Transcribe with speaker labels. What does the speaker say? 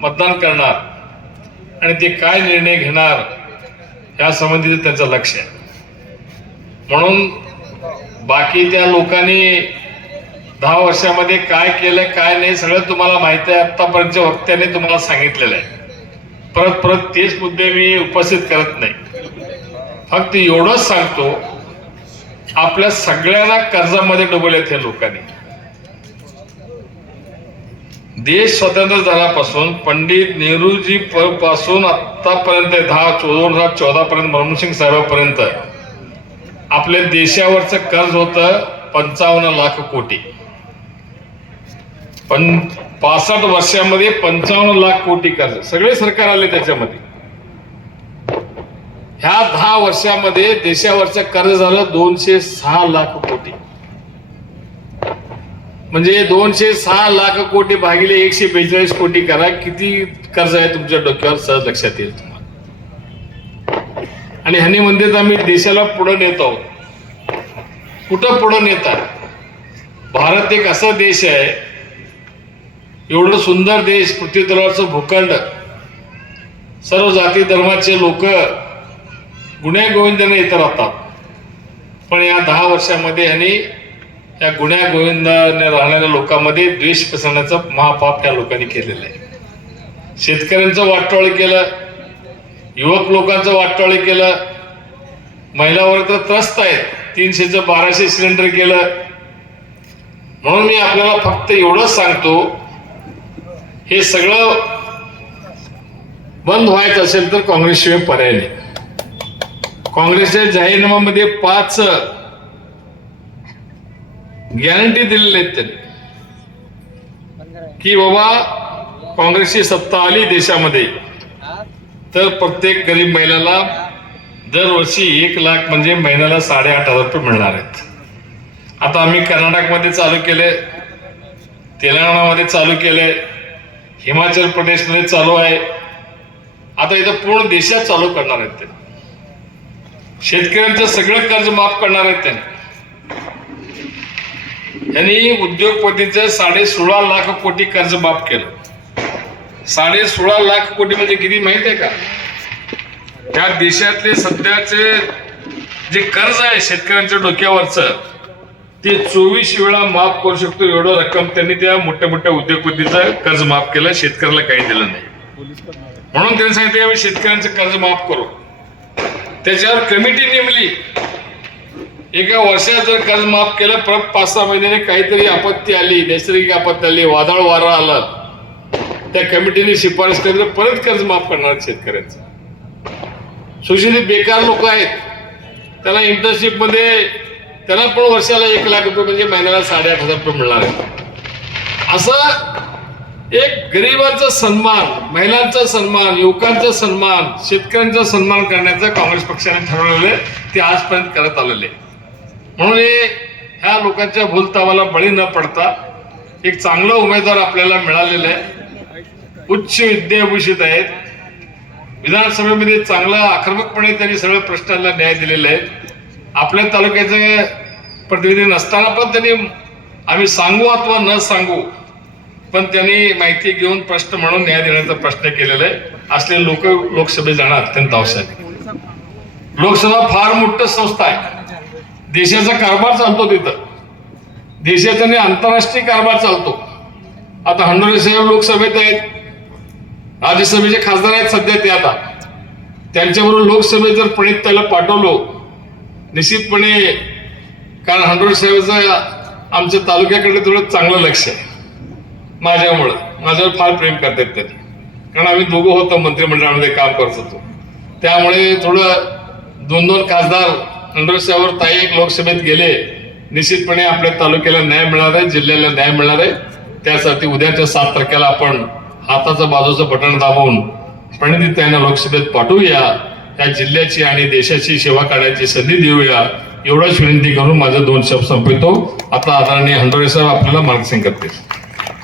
Speaker 1: मतदान करणार आणि ते काय निर्णय घेणार या संबंधीचं त्यांचं लक्ष आहे. म्हणून बाकी त्या लोकांनी दहा वर्षामध्ये काय केलं काय नाही सगळं तुम्हाला माहिती आहे. आतापर्यंतच्या वक्त्याने तुम्हाला सांगितलेलं आहे. परत परत तेच मुद्दे मी उपस्थित करत नाही. फक्त एवढंच सांगतो आपल्या सगळ्यांना कर्जामध्ये डुबवलेत हे लोकांनी. देश स्वतंत्र झाल्यापासून पंडित नेहरूजी प- पासून आतापर्यंत दहा दोन हजार चौदापर्यंत मनमोहन साहेबांपर्यंत. आपल्या देशावरचं कर्ज होतं पंचावन्न लाख कोटी. पण पासष्ट वर्षामध्ये पंचावन्न लाख कोटी कर्ज. सगळे सरकार आले त्याच्यामध्ये. ह्या दहा वर्षामध्ये देशावरचं कर्ज झालं दोनशे सहा लाख कोटी. म्हणजे दोनशे सहा लाख कोटी भागिले एकशे बेचाळीस कोटी करा. किती कर्ज आहे तुमच्या डोक्यावर? सहज लक्षात येईल तुम्हाला. आणि ह्यानी म्हणजेच आम्ही देशाला पुढे नेत आहोत. कुठं पुढं नेतात भारत एक असा देश आहे एवढं सुंदर देश पृथ्वीतलावरचं भूखंड सर्व जाती धर्माचे लोक गुन्ह्या गोविंदाने इथं राहतात. पण या दहा वर्षामध्ये ह्यांनी या गुण्या गोविंदाने राहणाऱ्या लोकांमध्ये द्वेष पसरण्याचं महापाप त्या लोकांनी केलेलं आहे. शेतकऱ्यांचं वाटोळ केलं युवक लोकांचं वाटोळ केलं महिला वर्ग तर त्रस्त आहेत. तीनशेचं बाराशे सिलेंडर केलं म्हणून मी आपल्याला फक्त एवढंच सांगतो हे सगळं बंद व्हायचं असेल तर काँग्रेसशिवाय पर्याय नाही. काँग्रेसच्या जाहीरनाम्यामध्ये पाच गॅरंटी दिलेले आहेत त्यांनी. की बाबा काँग्रेसची सत्ता आली देशामध्ये तर प्रत्येक गरीब महिलाला दरवर्षी एक लाख म्हणजे महिन्याला साडेआठ हजार रुपये मिळणार आहेत. आता आम्ही कर्नाटकमध्ये चालू केले तेलंगणामध्ये चालू केले हिमाचल प्रदेशमध्ये चालू आहे. आता इथं पूर्ण देशात चालू करणार आहेत ते. शेतकऱ्यांचं सगळं कर्ज माफ करणार आहेत त्यांनी. यांनी उद्योगपतीचं साडे सोळा लाख कोटी कर्ज माफ केलं. साडे सोळा लाख कोटी म्हणजे किती माहीत आहे का? त्या देशातले सध्याचे जे कर्ज आहे शेतकऱ्यांच्या डोक्यावरचं ते चोवीस वेळा माफ करू शकतो एवढं रक्कम त्यांनी त्या मोठ्या मोठ्या उद्योगपतीचं कर्ज माफ केलं शेतकऱ्याला काही दिलं नाही. म्हणून त्यांनी सांगितलं आम्ही शेतकऱ्यांचं कर्ज माफ करू. त्याच्यावर कमिटी नेमली. एका वर्षात जर कर्ज माफ केलं परत पाच सहा महिन्याने काहीतरी आपत्ती आली नैसर्गिक आपत्ती आली वादळ वारा आलं त्या कमिटीने शिफारस केली तर परत कर्ज माफ करणार आहेत शेतकऱ्यांचं. सुशिक्षित बेकार लोक आहेत. त्याला इंटर्नशिपमध्ये त्याला पण वर्षाला एक लाख रुपये म्हणजे महिन्याला साडेआठ हजार रुपये मिळणार आहेत. असं एक गरिबांचा सन्मान महिलांचा सन्मान युवकांचा सन्मान शेतकऱ्यांचा सन्मान करण्याचं काँग्रेस पक्षाने ठरवलेलं आहे ते आजपर्यंत करत आलेले आहे. म्हणून हे ह्या लोकांच्या भूलतावाला बळी न पडता एक चांगला उमेदवार आपल्याला मिळालेला आहे. उच्च विद्याभूषित आहेत. विधानसभेमध्ये चांगला आक्रमकपणे त्यांनी सगळ्या प्रश्नांना न्याय दिलेला आहे. आपल्या तालुक्याचे प्रतिनिधी नसताना पण त्यांनी आम्ही सांगू अथवा न सांगू पण त्यांनी माहिती घेऊन प्रश्न म्हणून न्याय देण्याचा प्रश्न केलेला आहे. असले लोक लोकसभेत जाणं अत्यंत आवश्यक आहे लोकसभा फार मोठं संस्था आहे. देशाचा कारभार चालतो तिथं. देशाचा आणि आंतरराष्ट्रीय कारभार चालतो. आता हंडोरे साहेब लोकसभेत आहेत. राज्यसभेचे खासदार आहेत सध्या ते आता. त्यांच्याबरोबर लोकसभेत जर प्रणित त्याला पाठवलो निश्चितपणे कारण हंडोरे साहेबाचं आमच्या तालुक्याकडे थोडं चांगलं लक्ष आहे. माझ्यामुळं. माझ्यावर फार प्रेम करतात त्यांनी कारण आम्ही दोघं होतो मंत्रिमंडळामध्ये काम करत होतो. त्यामुळे थोडं दोन दोन खासदार हंडोरे ताई एक लोकसभेत गेले निश्चितपणे आपल्या तालुक्याला न्याय मिळणार आहे जिल्ह्याला न्याय मिळणार आहे. त्यासाठी उद्याच्या सात तारखेला आपण हाताचं बाजूचं बटन दाबवून प्रणिती त्यांना लोकसभेत पाठवूया. या जिल्ह्याची आणि देशाची सेवा करण्याची संधी देऊया. एवढंच विनंती करून माझं दोन शब्द संपवितो. आता आदरणीय हंडोरे साहेब आपल्याला मार्गदर्शन करतील.